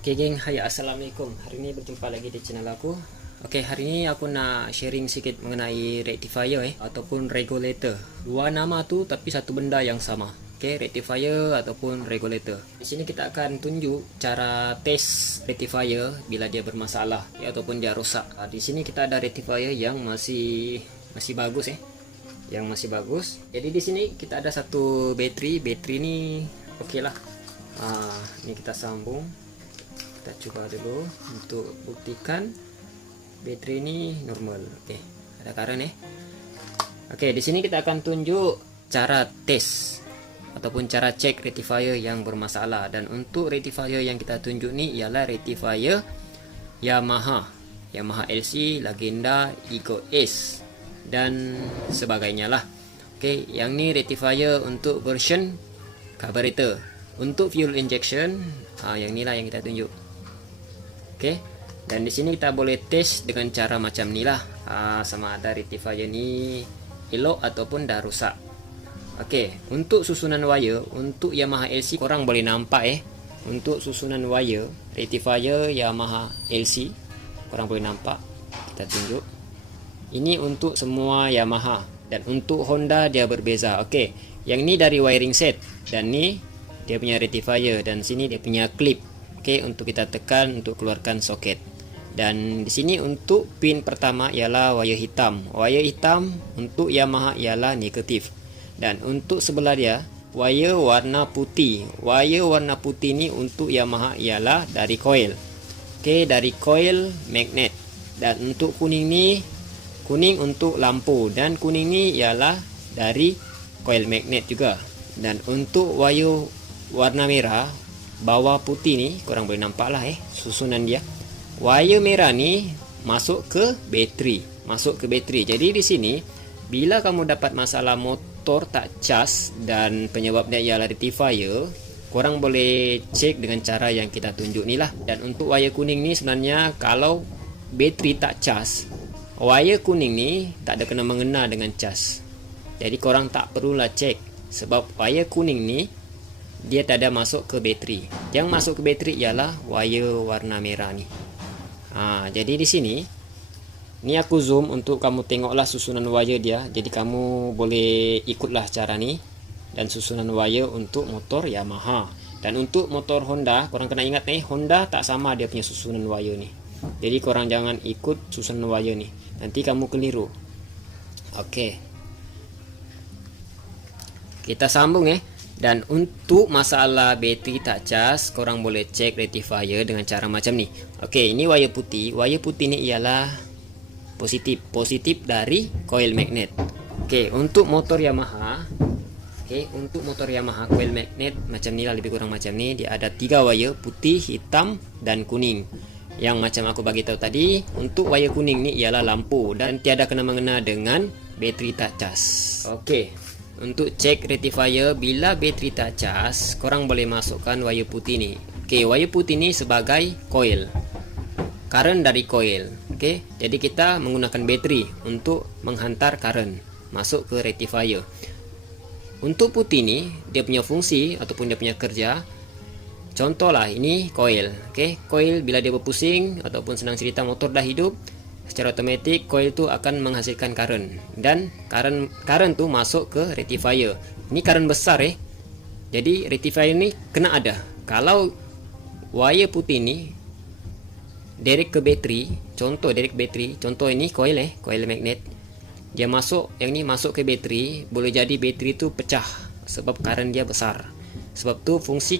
Oke geng, hai assalamualaikum. Hari ini berjumpa lagi di channel aku. Oke, hari ini aku nak sharing sedikit mengenai rectifier ataupun regulator. Dua nama tu tapi satu benda yang sama. Oke, rectifier ataupun regulator. Di sini kita akan tunjuk cara test rectifier bila dia bermasalah ataupun dia rosak. Di sini kita ada rectifier yang masih bagus yang masih bagus. Jadi di sini kita ada satu bateri. Bateri ini oke lah. Ini kita sambung. Kita coba dulu untuk buktikan bateri ini normal. Oke, ada current Oke, di sini kita akan tunjuk cara tes ataupun cara cek rectifier yang bermasalah. Dan untuk rectifier yang kita tunjuk ni ialah rectifier Yamaha LC, Legenda, Ego S dan sebagainya lah. Oke, yang ni rectifier untuk version carburetor. Untuk fuel injection, yang ni lah yang kita tunjuk. Oke, dan di sini kita boleh test dengan cara macam ni lah, sama ada rectifier ni elok ataupun dah rusak. Oke, untuk susunan wire untuk Yamaha LC korang boleh nampak untuk susunan wire rectifier Yamaha LC korang boleh nampak. Kita tunjuk. Ini untuk semua Yamaha, dan untuk Honda dia berbeza. Oke, yang ni dari wiring set dan ni dia punya rectifier, dan sini dia punya clip. Oke, untuk kita tekan untuk keluarkan soket. Dan di sini untuk pin pertama ialah wire hitam. Wire hitam untuk Yamaha ialah negatif. Dan untuk sebelah dia wire warna putih. Wire warna putih ni untuk Yamaha ialah dari coil. Oke, dari coil magnet. Dan untuk kuning ni, kuning untuk lampu, dan kuning ni ialah dari coil magnet juga. Dan untuk wire warna merah bawah putih ni korang boleh nampak lah susunan dia. Wire merah ni masuk ke bateri, Jadi di sini bila kamu dapat masalah motor tak cas dan penyebab dia ialah rectifier, korang boleh cek dengan cara yang kita tunjuk ni lah. Dan untuk wire kuning ni sebenarnya kalau bateri tak cas, wire kuning ni tak ada kena mengena dengan cas. Jadi korang tak perlulah cek, sebab wire kuning ni dia tak ada masuk ke bateri. Yang masuk ke bateri ialah wire warna merah ni. Jadi di sini ni aku zoom untuk kamu tengoklah susunan wire dia. Jadi kamu boleh ikutlah cara ni. Dan susunan wire untuk motor Yamaha. Dan untuk motor Honda, korang kena ingat Honda tak sama dia punya susunan wire ni. Jadi korang jangan ikut susunan wire ni, nanti kamu keliru. Oke, kita sambung Dan untuk masalah bateri tak cas, korang boleh cek rectifier dengan cara macam ni. Oke, ini wire putih. Wire putih ni ialah positif dari coil magnet. Oke, untuk motor Yamaha, coil magnet macam ni lah, lebih kurang macam ni. Dia ada 3 wire, putih, hitam dan kuning. Yang macam aku bagi tahu tadi, untuk wire kuning ni ialah lampu dan tiada kena mengena dengan bateri tak cas. Oke. Untuk cek rectifier bila bateri tak cas, korang boleh masukkan wire putih ni. Oke, wire putih ni sebagai coil. Current dari coil. Oke, jadi kita menggunakan bateri untuk menghantar current masuk ke rectifier. Untuk putih ni, dia punya fungsi ataupun dia punya kerja. Contohlah ini coil. Oke, coil bila dia berpusing ataupun senang cerita motor dah hidup, secara otomatik coil tu akan menghasilkan current, dan current tu masuk ke rectifier. Ini current besar Jadi rectifier ni kena ada. Kalau wire putih ni direct ke bateri, contoh ini coil coil magnet. Dia masuk, yang ni masuk ke bateri, boleh jadi bateri tu pecah sebab current dia besar. Sebab tu fungsi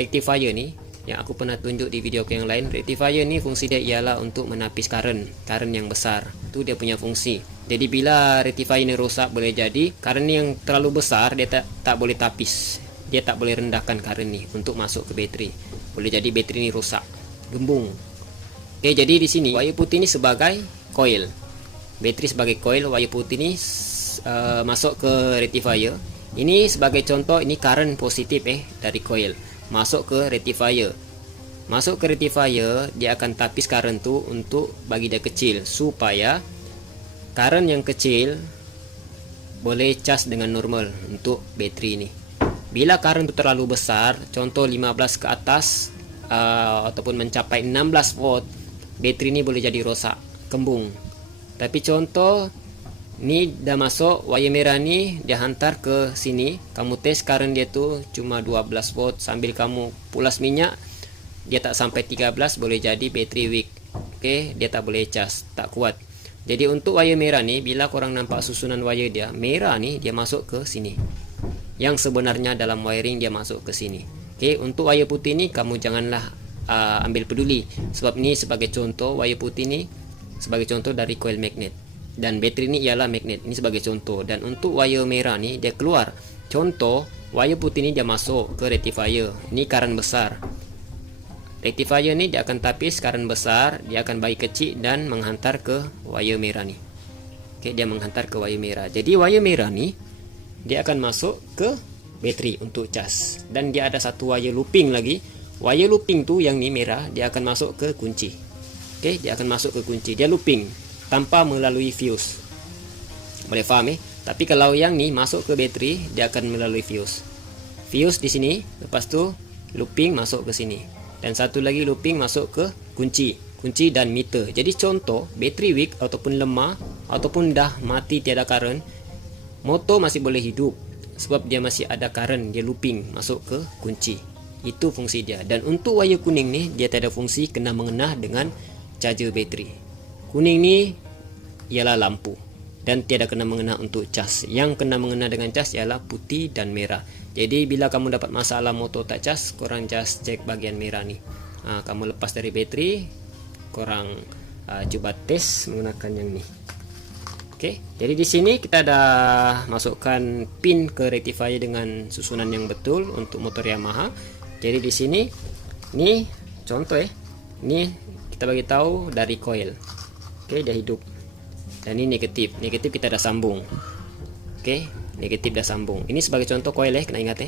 rectifier ni yang aku pernah tunjuk di video aku yang lain, rectifier ni fungsi dia ialah untuk menapis current yang besar. Itu dia punya fungsi. Jadi bila rectifier ni rosak, boleh jadi current yang terlalu besar dia tak boleh tapis. Dia tak boleh rendahkan current ni untuk masuk ke bateri. Boleh jadi bateri ni rosak, gembung. Oke, jadi di sini wire putih ni sebagai coil. Bateri sebagai coil, wire putih ni masuk ke rectifier. Ini sebagai contoh, ini current positif dari coil. Masuk ke rectifier. Dia akan tapis current tu untuk bagi dia kecil, supaya current yang kecil boleh cas dengan normal untuk bateri ni. Bila current tu terlalu besar, contoh 15 ke atas, ataupun mencapai 16 volt, bateri ini boleh jadi rosak, kembung. Tapi contoh ni dah masuk wire merah ni, dia hantar ke sini, kamu tes current dia tu cuma 12 volt, sambil kamu pulas minyak dia tak sampai 13, boleh jadi bateri weak. Okey, dia tak boleh cas, tak kuat. Jadi untuk wire merah ni, bila korang nampak susunan wire dia, merah ni dia masuk ke sini. Yang sebenarnya dalam wiring dia masuk ke sini. Okey, untuk wire putih ni kamu janganlah ambil peduli, sebab ni sebagai contoh, wire putih ni sebagai contoh dari coil magnet, dan bateri ni ialah magnet. Ini sebagai contoh. Dan untuk wire merah ni dia keluar. Contoh, wire putih ni dia masuk ke rectifier. Ini current besar. Rectifier ni dia akan tapis current besar, dia akan bagi kecil dan menghantar ke wire merah ni. Okey, dia menghantar ke wire merah. Jadi wire merah ni dia akan masuk ke bateri untuk cas. Dan dia ada satu wire looping lagi. Wire looping tu yang ni merah, dia akan masuk ke kunci. Okey, dia akan masuk ke kunci. Dia looping tanpa melalui fuse. Boleh faham Tapi kalau yang ni masuk ke bateri, dia akan melalui fuse. Fuse di sini, lepas tu looping masuk ke sini. Dan satu lagi looping masuk ke kunci dan meter. Jadi contoh, bateri weak ataupun lemah ataupun dah mati tiada current, motor masih boleh hidup sebab dia masih ada current, dia looping masuk ke kunci. Itu fungsi dia. Dan untuk wire kuning ni, dia tiada fungsi, kena mengenah dengan charger bateri. Kuning ni ialah lampu dan tiada kena mengenah untuk cas. Yang kena mengenah dengan cas ialah putih dan merah. Jadi bila kamu dapat masalah motor tak cas, korang just cek bahagian merah ni. Kamu lepas dari bateri, korang cuba tes menggunakan yang ni. Okey, jadi di sini kita dah masukkan pin ke rectifier dengan susunan yang betul untuk motor Yamaha. Jadi di sini ni contoh ni kita bagi tahu dari coil. Okey, dia hidup. Dan ini negatif. Negatif kita dah sambung. Okey, negatif dah sambung. Ini sebagai contoh coil kena ingat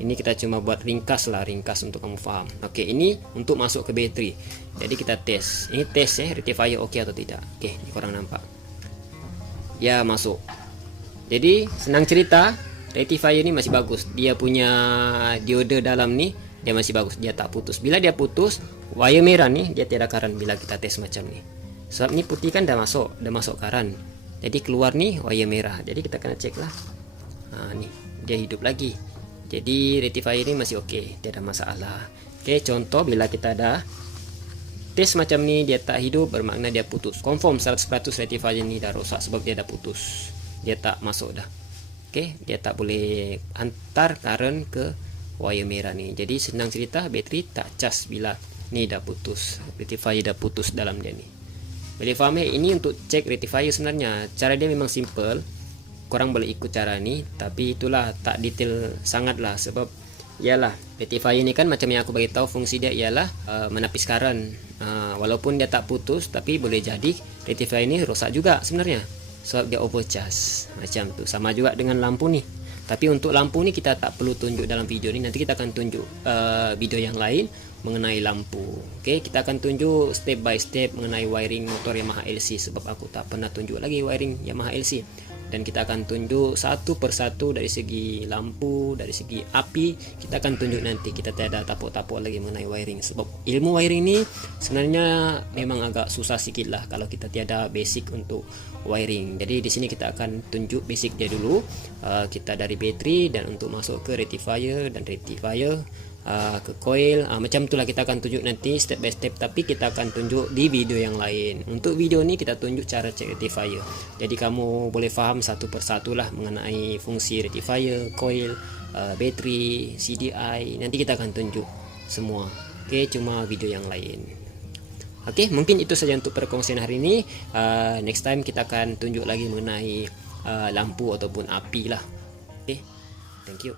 Ini kita cuma buat ringkas untuk kamu faham. Okey, ini untuk masuk ke bateri. Jadi kita tes. Ini tes rectifier okey atau tidak. Okey, ni korang nampak. Ya, masuk. Jadi senang cerita, rectifier ni masih bagus. Dia punya diode dalam ni dia masih bagus. Dia tak putus. Bila dia putus, wire merah ni dia tiada current bila kita tes macam ni. Sebab ni putih kan dah masuk current. Jadi keluar ni wire merah. Jadi kita kena cek lah. Ni dia hidup lagi. Jadi rectifier ni masih okey, tiada masalah. Okey, contoh bila kita dah tes macam ni dia tak hidup, bermakna dia putus. Confirm 100% rectifier ni dah rosak sebab dia dah putus. Dia tak masuk dah. Okey, dia tak boleh hantar current ke wire merah ni. Jadi senang cerita, bateri tak cas bila ni dah putus. Rectifier dah putus dalam dia ni. Boleh faham ini untuk cek rectifier sebenarnya. Cara dia memang simple. Korang boleh ikut cara ni, tapi itulah tak detail sangat lah sebab ialah rectifier ni kan macam yang aku bagi tahu fungsi dia ialah menapis current. Walaupun dia tak putus, tapi boleh jadi rectifier ni rosak juga sebenarnya sebab dia overcharge macam tu. Sama juga dengan lampu ni. Tapi untuk lampu ni kita tak perlu tunjuk dalam video ni. Nanti kita akan tunjuk video yang lain mengenai lampu. Okey, kita akan tunjuk step by step mengenai wiring motor Yamaha LC sebab aku tak pernah tunjuk lagi wiring Yamaha LC. Dan kita akan tunjuk satu persatu dari segi lampu, dari segi api, kita akan tunjuk nanti. Kita tiada tapuk-tapuk lagi mengenai wiring sebab ilmu wiring ni sebenarnya memang agak susah sikit lah kalau kita tiada basic untuk wiring. Jadi di sini kita akan tunjuk basic dia dulu. Kita dari bateri dan untuk masuk ke rectifier dan rectifier ke coil, macam itulah kita akan tunjuk nanti step by step, tapi kita akan tunjuk di video yang lain. Untuk video ni kita tunjuk cara cek rectifier, jadi kamu boleh faham satu persatu lah mengenai fungsi rectifier, coil, bateri, CDI. Nanti kita akan tunjuk semua. Okey, cuma video yang lain. Okey, mungkin itu saja untuk perkongsian hari ini. Next time kita akan tunjuk lagi mengenai lampu ataupun api lah. Okey, thank you.